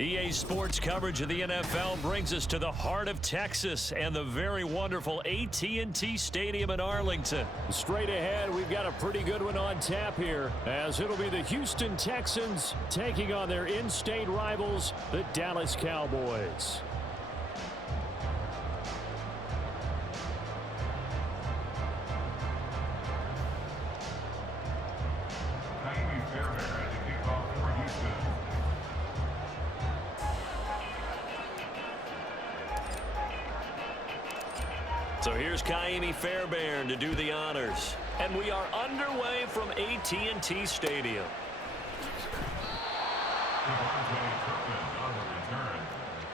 EA Sports coverage of the NFL brings us to the heart of Texas and the very wonderful AT&T Stadium in Arlington. Straight ahead, we've got a pretty good one on tap here, as it'll be the Houston Texans taking on their in-state rivals, the Dallas Cowboys. So here's Kaimi Fairbairn to do the honors. And we are underway from AT&T Stadium.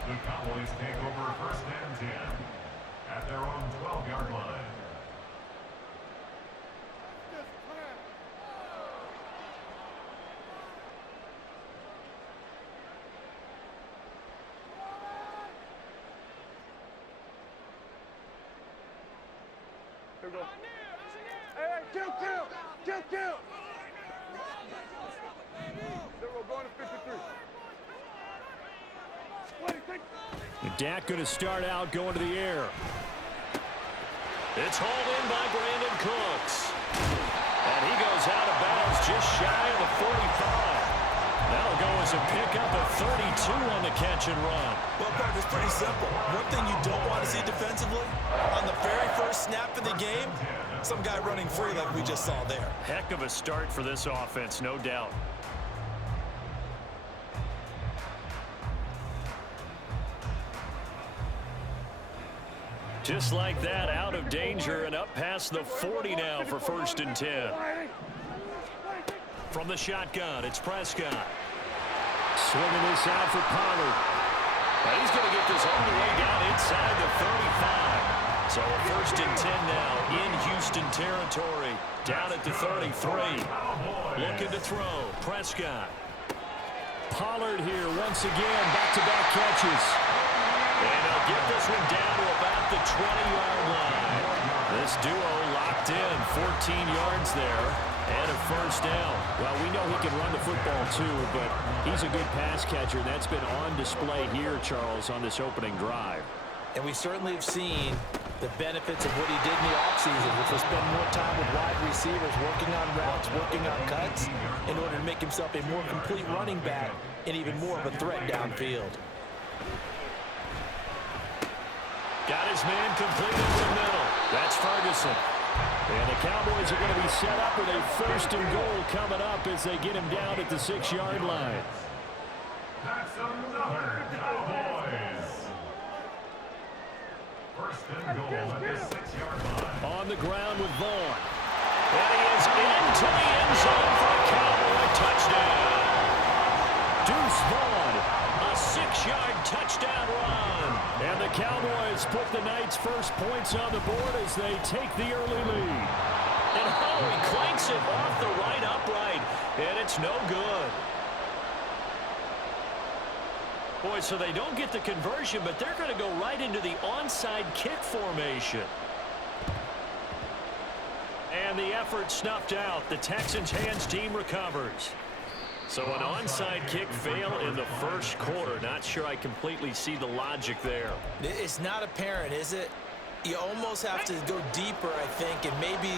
The Cowboys take over first and 10 at their own 12-yard line. Here we go. Hey, kill. There we go, going to 53. Dak going to start out going to the air. It's hauled in by Brandon Cooks. And he goes out of bounds just shy of the 45. That'll go as a pickup of 32 on the catch and run. Well, Park, it's pretty simple. One thing you don't want to see defensively, on the very first snap of the game, some guy running free like we just saw there. Heck of a start for this offense, no doubt. Just like that, out of danger and up past the 40 now for first and 10. From the shotgun, it's Prescott. Swinging this out for Pollard. And he's going to get this all the way down inside the 35. So a first and 10 now in Houston territory. Down at the 33. Looking to throw. Prescott. Pollard here once again. Back-to-back catches. And they'll get this one down to about the 20-yard line. This duo locked in. 14 yards there. And a first down. Well, we know he can run the football too, but he's a good pass catcher. That's been on display here, Charles, on this opening drive. And we certainly have seen the benefits of what he did in the offseason, which was spend more time with wide receivers, working on routes, working on cuts, in order to make himself a more complete running back and even more of a threat downfield. Got his man complete in the middle. That's Ferguson. And the Cowboys are going to be set up with a first and goal coming up as they get him down at the 6-yard line. That's another Cowboys. First and goal at the 6-yard line. On the ground with Vaughn. And he is into the end zone for a Cowboy touchdown. Deuce Vaughn. A 6-yard touchdown run. And the Cowboys put the Knights' first points on the board as they take the early lead. And he clanks it off the right upright. And it's no good. Boy, so they don't get the conversion, but they're going to go right into the onside kick formation. And the effort snuffed out. The Texans' hands team recovers. So an onside kick fail in the first quarter. Not sure I completely see the logic there. It's not apparent, is it? You almost have to go deeper, I think, and maybe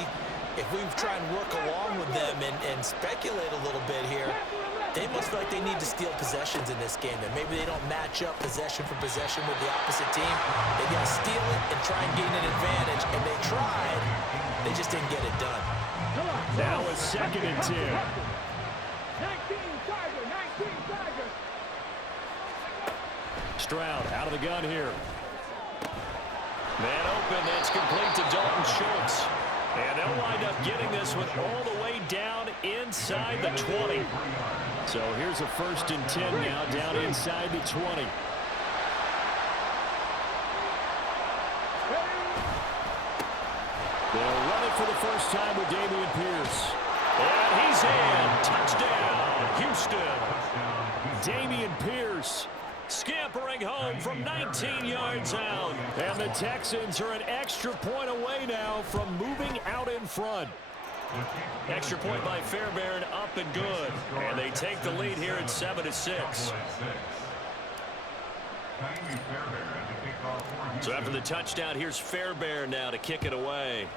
if we try and work along with them and speculate a little bit here, they must feel like they need to steal possessions in this game, and maybe they don't match up possession for possession with the opposite team. They got to steal it and try and gain an advantage, and they tried. They just didn't get it done. Now it's second and 10. 19 Tiger. Stroud out of the gun here. Man open, that's complete to Dalton Schultz. And they'll wind up getting this one all the way down inside the 20. So here's a first and 10 now down inside the 20. They'll run it for the first time with Dameon Pierce. And he's in. Touchdown, Houston. Dameon Pierce scampering home from 19 yards out. And the Texans are an extra point away now from moving out in front. Extra point by Fairbairn, up and good. And they take the lead here at 7-6. So after the touchdown, here's Fairbairn now to kick it away.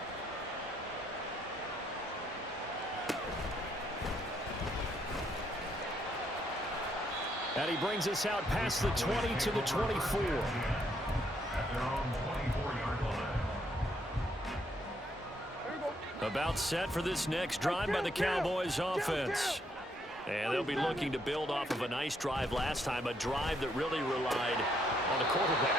And he brings us out past the 20 to the 24. At their own 24-yard line. About set for this next drive by the Cowboys offense. And they'll be looking to build off of a nice drive last time, a drive that really relied on the quarterback.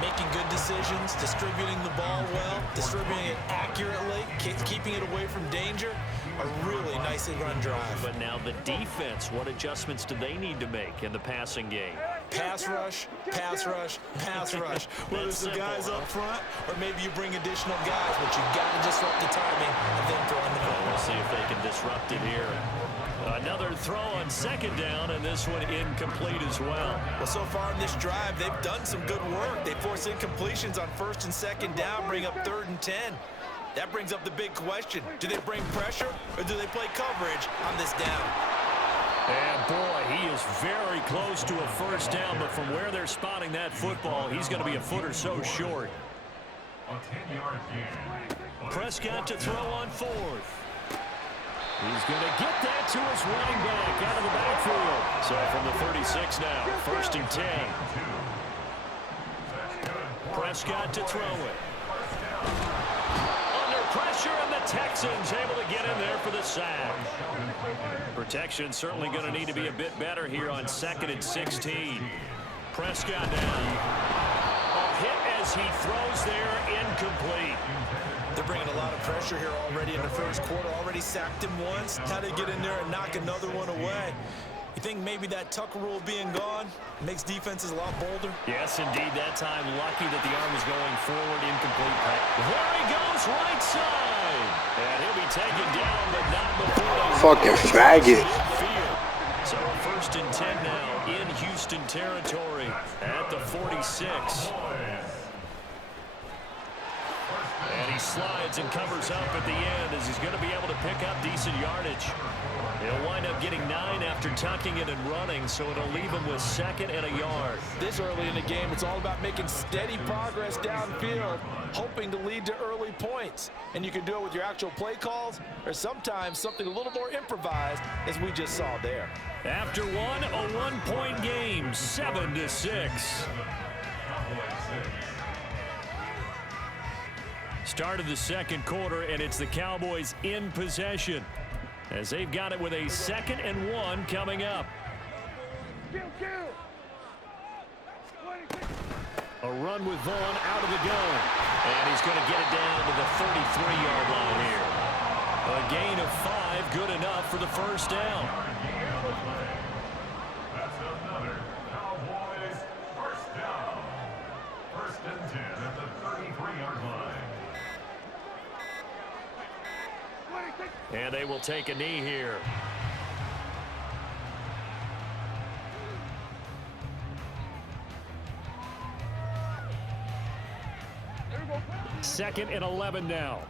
Making good decisions, distributing the ball well, distributing it accurately, keeping it away from danger. A really nicely run drive. But now the defense, what adjustments do they need to make in the passing game? Pass rush, pass rush, pass rush. Whether it's the guys up front or maybe you bring additional guys, but you've got to disrupt the timing and then throw in the ball. We'll see if they can disrupt it here. Another throw on second down, and this one incomplete as well. Well, so far in this drive, they've done some good work. They force incompletions on first and second down, bring up 3rd and 10. That brings up the big question. Do they bring pressure or do they play coverage on this down? And boy, he is very close to a first down, but from where they're spotting that football, he's going to be a foot or so short. A 10-yard gain. Prescott to throw on 4th. He's going to get that to his running back out of the backfield. So from the 36 now, 1st and 10. Prescott to throw it. Under pressure, and the Texans able to get in there for the sack. Protection certainly going to need to be a bit better here on 2nd and 16. Prescott now. A hit as he throws there, incomplete. They're bringing a lot of pressure here already in the first quarter. Already sacked him once. How to get in there and knock another one away. You think maybe that Tucker rule being gone makes defenses a lot bolder? Yes, indeed. That time, lucky that the arm is going forward, incomplete. There he goes, right side. And he'll be taken down, but not before they fucking faggot. So 1st and 10 now in Houston territory at the 46. And he slides and covers up at the end as he's going to be able to pick up decent yardage. He'll wind up getting 9 after tucking it and running, so it'll leave him with 2nd and a yard. This early in the game, it's all about making steady progress downfield, hoping to lead to early points. And you can do it with your actual play calls or sometimes something a little more improvised, as we just saw there. After one, a one-point game, 7-6. Start of the second quarter, and it's the Cowboys in possession as they've got it with a 2nd and 1 coming up. A run with Vaughn out of the gun, and he's going to get it down to the 33-yard line here. A gain of 5, good enough for the first down. That's another Cowboys first down. 1st and 10 at the 33-yard line. And they will take a knee here. Second and 11 now.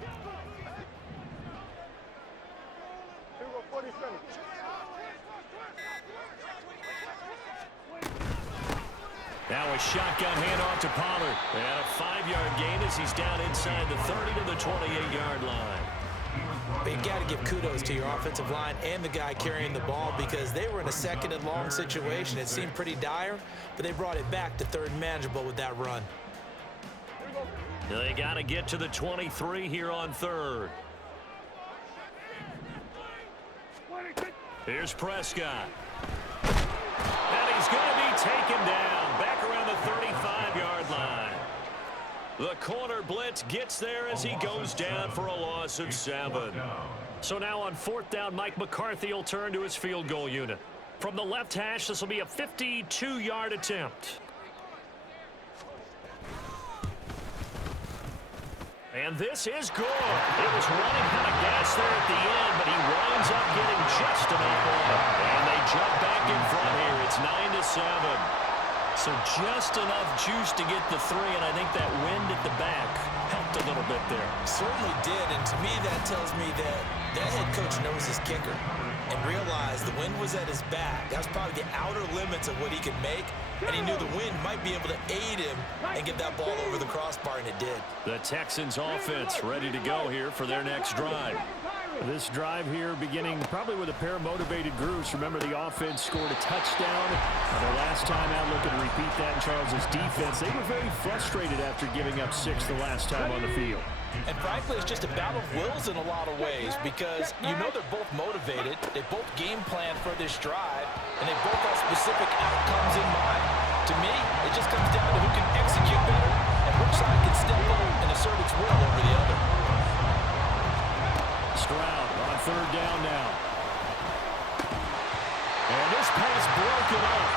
Now a shotgun handoff to Pollard. And a 5-yard gain as he's down inside the 30 to the 28-yard line. But you got to give kudos to your offensive line and the guy carrying the ball because they were in a 2nd and long situation. It seemed pretty dire, but they brought it back to 3rd and manageable with that run. They got to get to the 23 here on 3rd. Here's Prescott. And he's going to be taken down back around the 35-yard line. The corner blitz gets there as he goes down for a loss of 7. So now on 4th down, Mike McCarthy will turn to his field goal unit. From the left hash, this will be a 52-yard attempt. And this is good. It was running out of gas there at the end, but he winds up getting just enough on it. And they jump back in front here. It's 9-7. So just enough juice to get the 3, and I think that wind at the back helped a little bit there. Certainly did, and to me that tells me that that head coach knows his kicker and realized the wind was at his back. That's probably the outer limits of what he could make, and he knew the wind might be able to aid him and get that ball over the crossbar, and it did. The Texans offense ready to go here for their next drive. This drive here beginning probably with a pair of motivated groups. Remember, the offense scored a touchdown. Their last time out, looking to repeat that in Charles' defense. They were very frustrated after giving up 6 the last time on the field. And frankly, it's just a battle of wills in a lot of ways because you know they're both motivated. They both game plan for this drive, and they both have specific outcomes in mind. To me, it just comes down to who can execute better and which side can step up and assert its will over the other. Stroud on 3rd down now. And this pass broken up.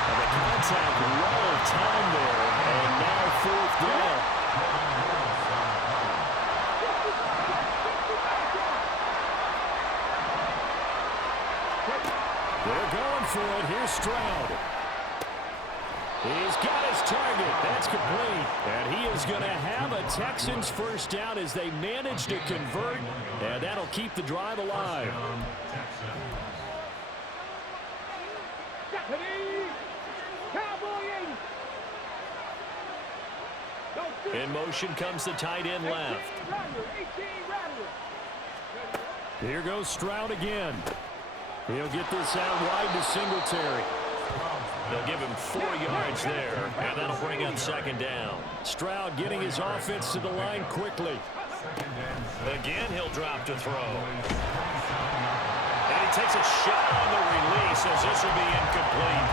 And the contact well timed there. And now 4th down. They're going for it. Here's Stroud. He's got his target. That's complete. And he is going to have a Texans first down as they manage to convert. And that'll keep the drive alive. In motion comes the tight end left. Here goes Stroud again. He'll get this out wide to Singletary. They'll give him 4 yards there, and that'll bring up 2nd down. Stroud getting his offense to the line quickly. Again, he'll drop to throw. And he takes a shot on the release as this will be incomplete.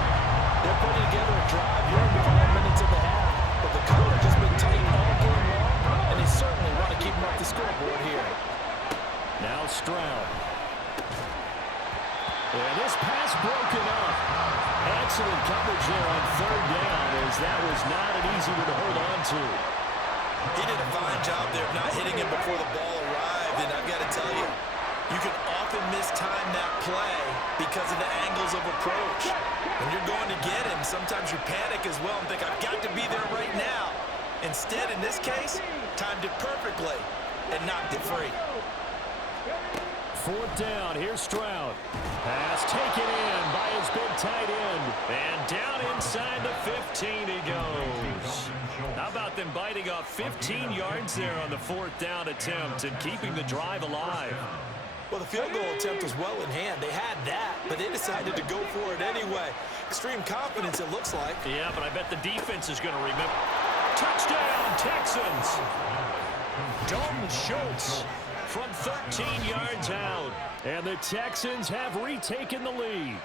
They're putting together a drive here in the 5 minutes of the half, but the coverage has been tight all game long, and they certainly want to keep him off the scoreboard here. Now Stroud. And this pass broken up. Excellent coverage there on 3rd down, as that was not an easy one to hold on to. He did a fine job there of not hitting him before the ball arrived, and I've got to tell you, you can often mistime that play because of the angles of approach. When you're going to get him, sometimes you panic as well and think, I've got to be there right now. Instead, in this case, timed it perfectly and knocked it free. 4th down, here's Stroud. Pass taken in by his big tight end. And down inside the 15 he goes. How about them biting off 15 yards there on the 4th down attempt and keeping the drive alive? Well, the field goal attempt was well in hand. They had that, but they decided to go for it anyway. Extreme confidence, it looks like. Yeah, but I bet the defense is going to remember. Touchdown, Texans! Dalton Schultz from 13 yards out. And the Texans have retaken the lead.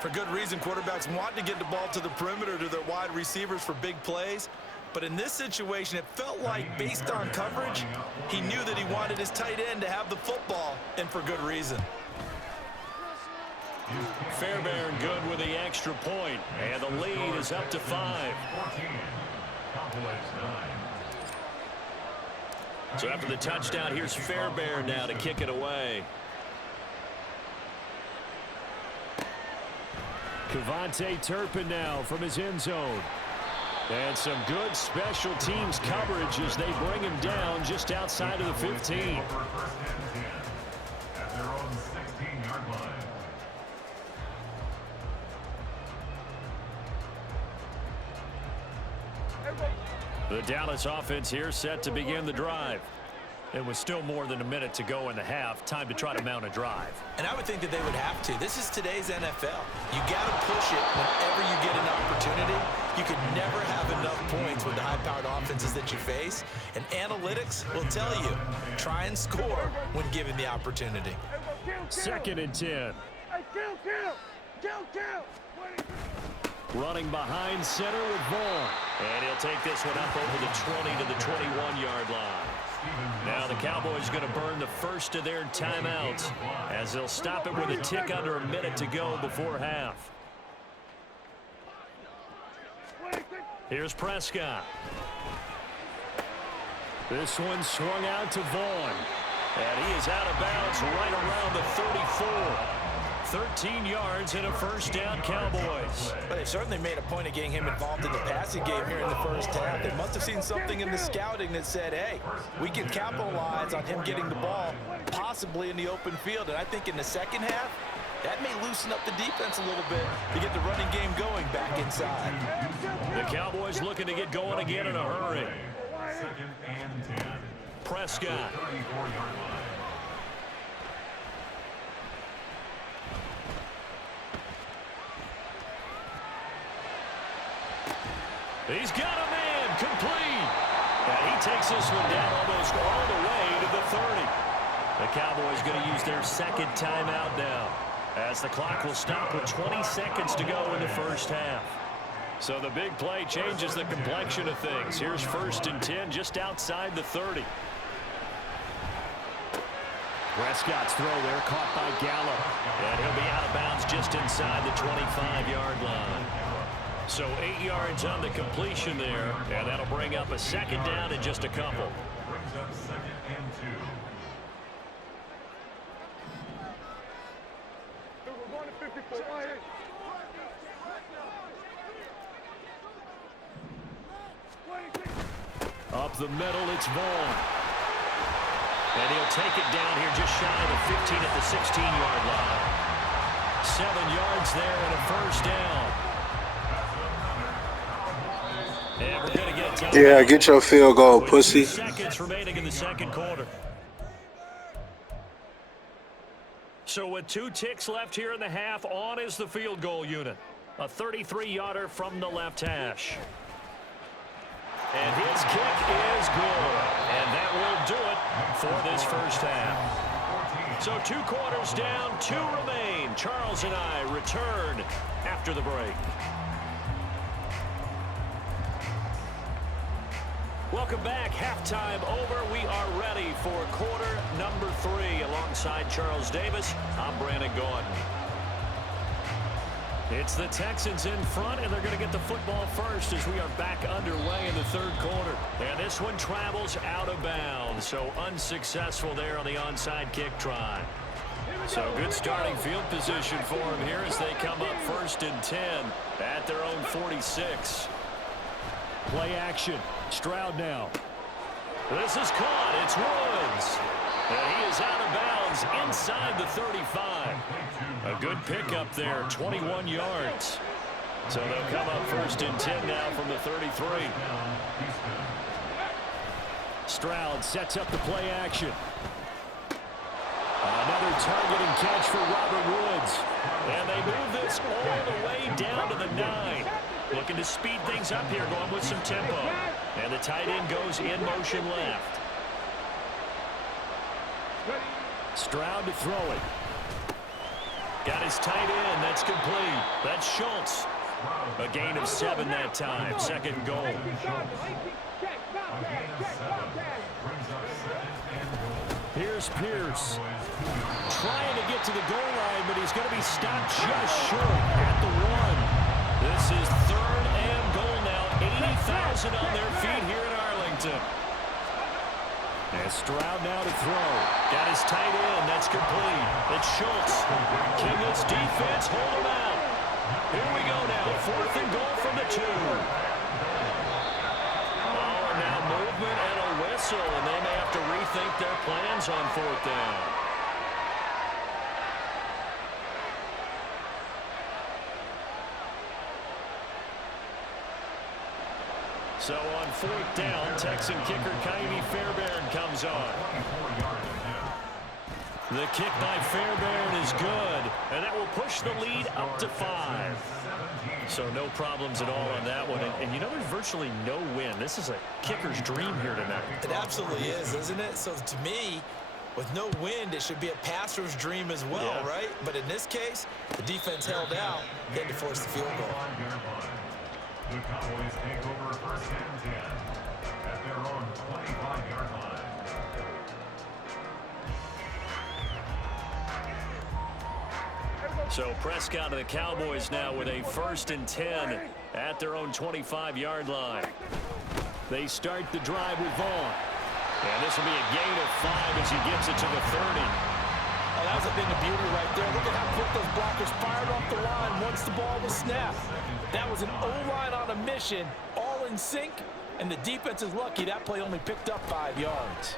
For good reason, quarterbacks want to get the ball to the perimeter to their wide receivers for big plays. But in this situation, it felt like, based on coverage, he knew that he wanted his tight end to have the football, and for good reason. Fairbairn good with the extra point, and the lead is up to 5. So after the touchdown, here's Fairbairn now to kick it away. Kevontae Turpin now from his end zone. And some good special teams coverage as they bring him down just outside of the 15. At their own 16-yard line. The Dallas offense here set to begin the drive. It was still more than a minute to go in the half. Time to try to mount a drive. And I would think that they would have to. This is today's NFL. You got to push it whenever you get an opportunity. You can never have enough points with the high-powered offenses that you face. And analytics will tell you, try and score when given the opportunity. 2nd and 10. Running behind center with Vaughn. And he'll take this one up over the 20 to the 21-yard line. Now the Cowboys going to burn the first of their timeouts as they'll stop it with a tick under a minute to go before half. Here's Prescott. This one swung out to Vaughn. And he is out of bounds right around the 34. 13 yards and a first down, Cowboys. But they certainly made a point of getting him involved in the passing game here in the first half. They must have seen something in the scouting that said, hey, we can capitalize on him getting the ball, possibly in the open field. And I think in the second half, that may loosen up the defense a little bit to get the running game going back inside. The Cowboys looking to get going again in a hurry. 2nd and 10. Prescott. 34-yard line. He's got a man complete. And he takes this one down almost all the way to the 30. The Cowboys going to use their second timeout now, as the clock will stop with 20 seconds to go in the first half. So the big play changes the complexion of things. Here's 1st and 10 just outside the 30. Prescott's throw there caught by Gallup. And he'll be out of bounds just inside the 25-yard line. So 8 yards on the completion there, and that'll bring up a 2nd down in just a couple. Brings up 2nd and 2. We're going to 54. Right here. Up the middle, it's Vaughn. And he'll take it down here just shy of the 15 at the 16-yard line. 7 yards there and a 1st down. And we're going to get time. Yeah, get your field goal, pussy. 2 seconds remaining in the 2nd quarter. So with 2 ticks left here in the half, on is the field goal unit. A 33-yarder from the left hash. And his kick is good. And that will do it for this first half. So 2 quarters down, 2 remain. Charles and I return after the break. Welcome back. Halftime over. We are ready for quarter number 3. Alongside Charles Davis, I'm Brandon Gordon. It's the Texans in front, and they're going to get the football first as we are back underway in the 3rd quarter. And this one travels out of bounds, so unsuccessful there on the onside kick try. So good starting field position for them here as they come up 1st and 10 at their own 46. Play action. Stroud now. This is caught. It's Woods. And he is out of bounds inside the 35. A good pickup there, 21 yards. So they'll come up 1st and 10 now from the 33. Stroud sets up the play action. Another targeting catch for Robert Woods. And they move this all the way down to the 9. Looking to speed things up here, going with some tempo. And the tight end goes in motion left. Stroud to throw it. Got his tight end. That's complete. That's Schultz. A gain of 7 that time. 2nd goal. Here's Pierce. Trying to get to the goal line, but he's going to be stopped just short at the 1. This is 3rd and goal now. 80,000 on their feet here in Arlington. And Stroud now to throw. Got his tight end. That's complete. It's Schultz. Can this defense hold him out? Here we go now. 4th and goal from the 2. Oh, and now movement and a whistle, and they may have to rethink their plans on 4th down. So on 4th down, Texan kicker Kyrie Fairbairn comes on. The kick by Fairbairn is good, and that will push the lead up to 5. So no problems at all on that one. And you know, there's virtually no win. This is a kicker's dream here tonight. It absolutely is, isn't it? So to me, with no wind, it should be a passer's dream as well, right? But in this case, the defense held out, they had to force the field goal. The Cowboys take over 1st and 10 at their own 25-yard line. So Prescott and the Cowboys now with a 1st and 10 at their own 25-yard line. They start the drive with Vaughn. And this will be a gain of 5 as he gets it to the 30. Oh, that was a thing of beauty right there. Look at how quick those blockers fired off the line once the ball was snapped. That was an O-line on a mission, all in sync, and the defense is lucky that play only picked up 5 yards.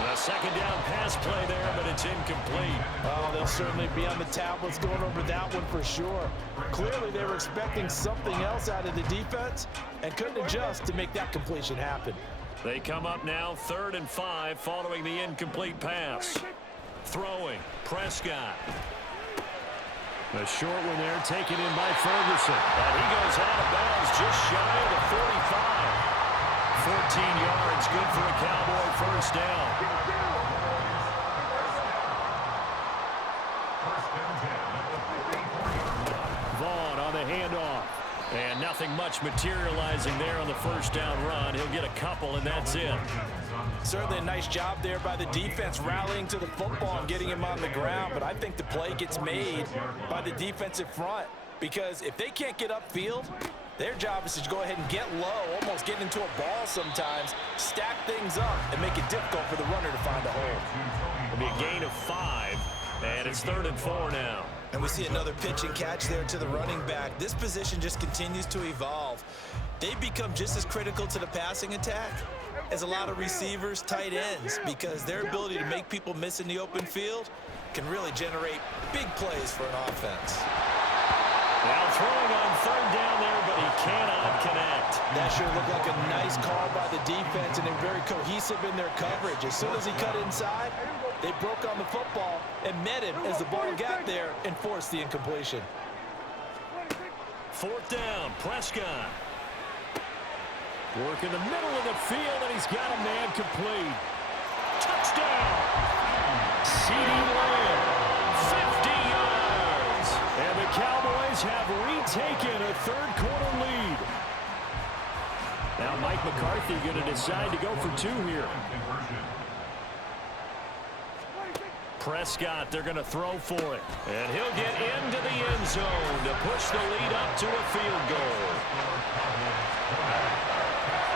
A second down pass play there, but it's incomplete. Oh, they'll certainly be on the tablets going over that one for sure. Clearly, they were expecting something else out of the defense and couldn't adjust to make that completion happen. They come up now 3rd and 5 following the incomplete pass. Throwing, Prescott. A short one there, taken in by Ferguson. And he goes out of bounds just shy of the 45. 14 yards, good for a Cowboy first down. Vaughn on the handoff. And nothing much materializing there on the first down run. He'll get a couple, and that's it. Certainly a nice job there by the defense rallying to the football and getting him on the ground, but I think the play gets made by the defensive front because if they can't get upfield, their job is to go ahead and get low, almost get into a ball sometimes, stack things up, and make it difficult for the runner to find a hole. It'll be a gain of 5, and it's 3rd and 4 now. And we see another pitch and catch there to the running back. This position just continues to evolve. They become just as critical to the passing attack as a lot of receivers, tight ends, because their ability to make people miss in the open field can really generate big plays for an offense. Now throwing on 3rd down there, but he cannot connect. That sure looked like a nice call by the defense, and they're very cohesive in their coverage. As soon as he cut inside, they broke on the football and met him as the ball got there and forced the incompletion. 4th down, Prescott. Work in the middle of the field, and he's got a man complete. Touchdown! CeeDee Lamb, 50 yards. And the Cowboys have retaken a third-quarter lead. Now Mike McCarthy going to decide to go for 2 here. Prescott, they're going to throw for it. And he'll get into the end zone to push the lead up to a field goal.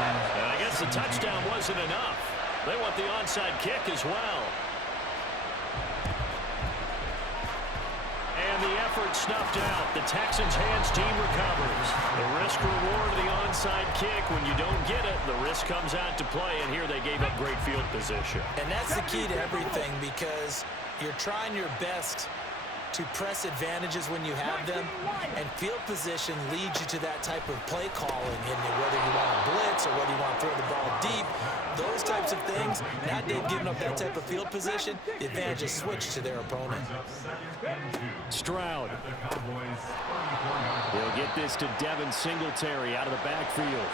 And I guess the touchdown wasn't enough. They want the onside kick as well. And the effort snuffed out. The Texans' hands team recovers. The risk-reward of the onside kick. When you don't get it, the risk comes out to play, and here they gave up great field position. And that's the key to everything because you're trying your best to press advantages when you have them, and field position leads you to that type of play calling, and whether you want to blitz or whether you want to throw the ball deep, those types of things. Now they've given up that type of field position, the advantage is switched to their opponent. Stroud. He'll get this to Devin Singletary out of the backfield.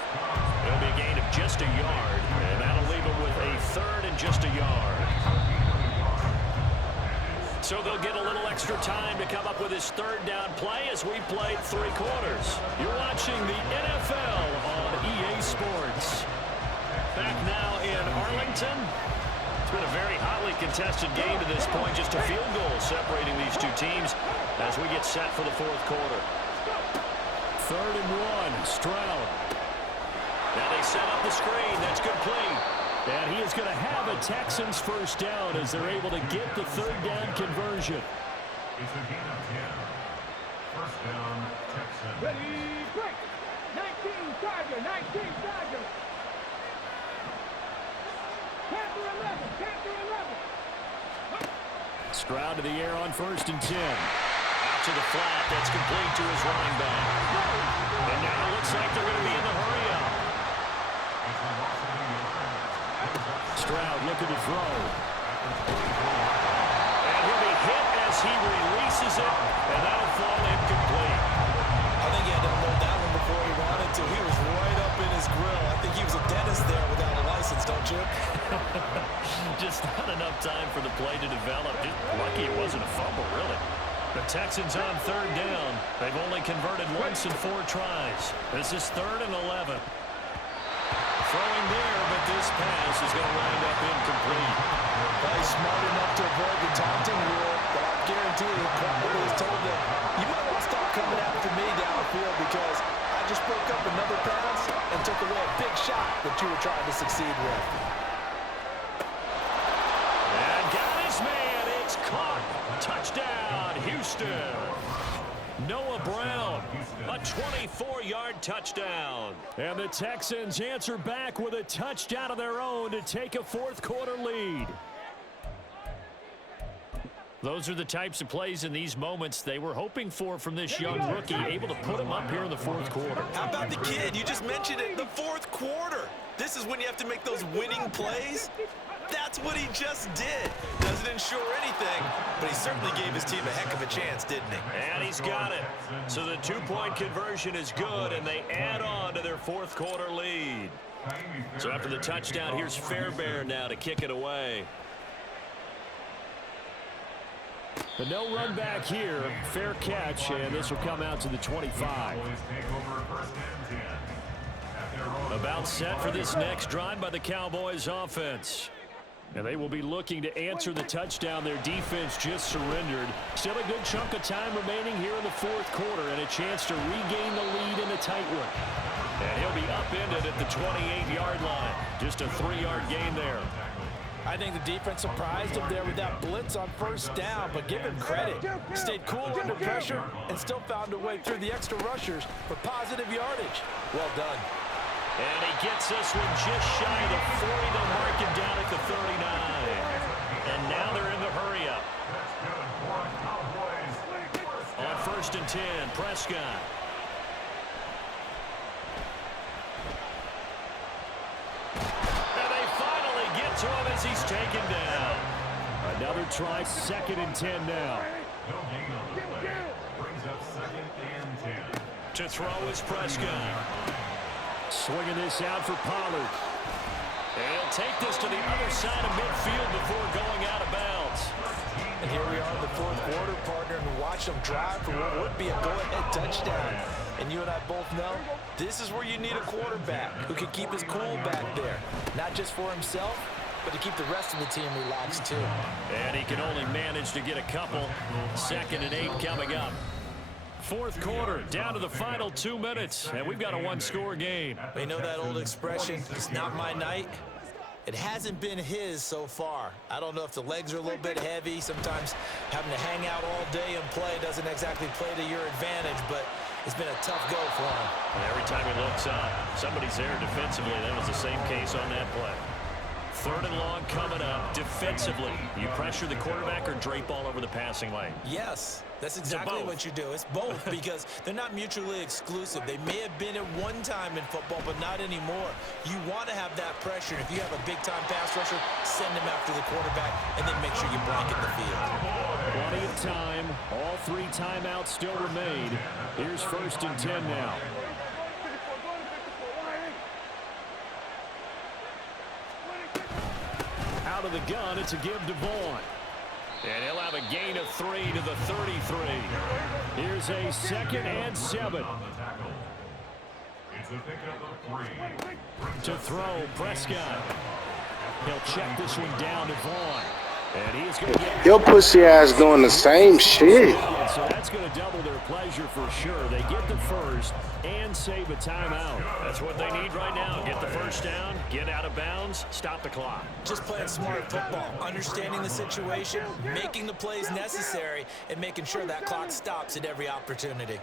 It'll be a gain of just a yard, and that'll leave him with a 3rd and just a yard. So they'll get a little extra time to come up with his 3rd down play as we played 3 quarters. You're watching the NFL on EA Sports. Back now in Arlington. It's been a very hotly contested game to this point. Just a field goal separating these two teams as we get set for the 4th quarter. 3rd and 1, Stroud. Now they set up the screen. That's complete. And he is going to have a Texans first down as they're able to get the 3rd down conversion. It's a gain of 10. First down, Texans. Ready, break. 19 Charger, 19 Charger. Panther 11, Panther 11. Stroud to the air on 1st and 10. Out to the flat. That's complete to his running back. And now it looks like they're going to be in the hurry-up. Stroud looking to throw. And he'll be hit as he releases it, and that'll fall incomplete. I think he had to unload that one before he wanted to. He was right up in his grill. I think he was a dentist there without a license, don't you? Just not enough time for the play to develop. Just lucky it wasn't a fumble, really. The Texans on 3rd down. They've only converted once in 4 tries. This is 3rd and 11. Throwing there, but this pass is going to wind up incomplete. Well, he's smart enough to avoid the taunting rule, but I guarantee you, he probably was told that you might want to stop coming after me downfield because I just broke up another pass and took away a big shot that you were trying to succeed with. And got his man. It's caught. Touchdown, Houston. Noah Brown, a 24-yard touchdown. And the Texans answer back with a touchdown of their own to take a fourth-quarter lead. Those are the types of plays in these moments they were hoping for from this young rookie, able to put him up here in the fourth quarter. How about the kid? You just mentioned it, the fourth quarter. This is when you have to make those winning plays. That's what he just did. Doesn't ensure anything, but he certainly gave his team a heck of a chance, didn't he? And he's got it. So the two-point conversion is good, and they add on to their fourth-quarter lead. So after the touchdown, here's Fairbairn now to kick it away. But no run back here. Fair catch, and this will come out to the 25. About set for this next drive by the Cowboys offense. And they will be looking to answer the touchdown. Their defense just surrendered. Still a good chunk of time remaining here in the fourth quarter and a chance to regain the lead in a tight one. And he'll be upended at the 28-yard line. Just a 3-yard gain there. I think the defense surprised him there with that blitz on first down, but give him credit. Stayed cool under pressure and still found a way through the extra rushers for positive yardage. Well done. And he gets this one just shy of the 40. They'll mark him down at the 39. And now they're in the hurry-up. On 1st and 10, Prescott. To him as he's taken down. Another try, 2nd and 10 now. To throw is Prescott. Swinging this out for Pollard. And he'll take this to the other side of midfield before going out of bounds. And here we are in the fourth quarter, partner, and watch them drive for what would be a go-ahead touchdown. And you and I both know this is where you need a quarterback who can keep his cool back there, not just for himself, but to keep the rest of the team relaxed too. And he can only manage to get a couple. 2nd and 8 coming up. Fourth quarter, down to the final 2 minutes, and we've got a one-score game. We know that old expression, it's not my night. It hasn't been his so far. I don't know if the legs are a little bit heavy. Sometimes having to hang out all day and play doesn't exactly play to your advantage, but it's been a tough go for him. And every time he looks up, somebody's there defensively. That was the same case on that play. 3rd and long coming up. Defensively, you pressure the quarterback or drape all over the passing lane? Yes, that's exactly what you do. It's both because they're not mutually exclusive. They may have been at one time in football, but not anymore. You want to have that pressure. If you have a big-time pass rusher, send him after the quarterback, and then make sure you blanket the field. Plenty of time. All 3 timeouts still remain. Here's 1st and 10 now. Out of the gun, it's a give to Vaughn. And he'll have a gain of 3 to the 33. Here's a 2nd and 7. To throw, Prescott. He'll check this one down to Vaughn. And he's going to get... Your pussy ass doing the same shit. So that's going to double their pleasure for sure. They get the first and save a timeout. That's what they need right now. Get the first down, get out of bounds, stop the clock. Just playing smart football, understanding the situation, making the plays necessary, and making sure that clock stops at every opportunity.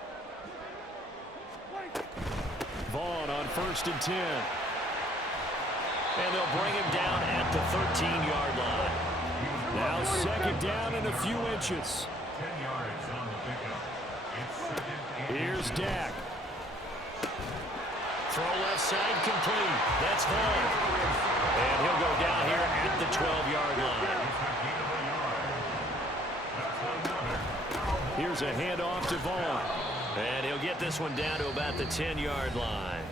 Vaughn on 1st and 10. And they'll bring him down at the 13-yard line. Now 2nd down and a few inches. Here's Dak. Throw left side complete. That's Vaughn. And he'll go down here at the 12-yard line. Here's a handoff to Vaughn. And he'll get this one down to about the 10-yard line.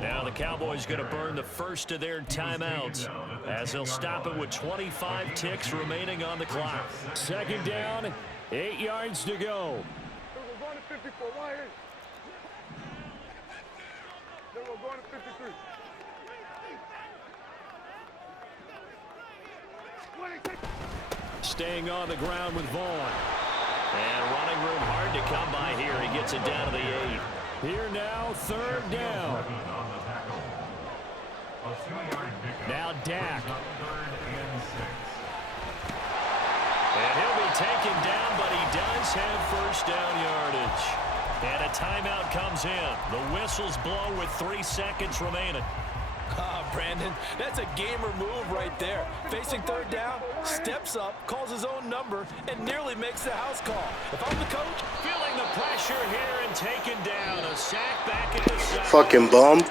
Now the Cowboys going to burn the first of their timeouts as they'll stop it with 25 ticks remaining on the clock. 2nd down, 8 yards to go. Staying on the ground with Vaughn. And running room hard to come by here. He gets it down to the 8. Here now, 3rd down. Now Dak. And he'll be taken down, but he does have first down yardage. And a timeout comes in. The whistles blow with 3 seconds remaining. Brandon, that's a gamer move right there. Facing third down, steps up, calls his own number, and nearly makes the house call. If I'm the coach, Feeling the pressure here and taken down. A sack back at the 7. Fucking bum.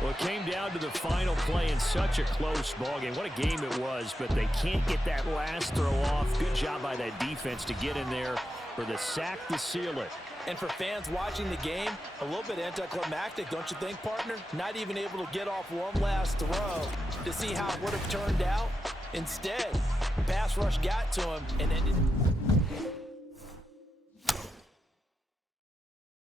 Well, it came down to the final play in such a close ballgame. What a game it was, but they can't get that last throw off. Good job by that defense to get in there for the sack to seal it. and for fans watching the game, a little bit anticlimactic, don't you think, partner? Not even able to get off one last throw to see how it would have turned out. Instead, pass rush got to him and ended.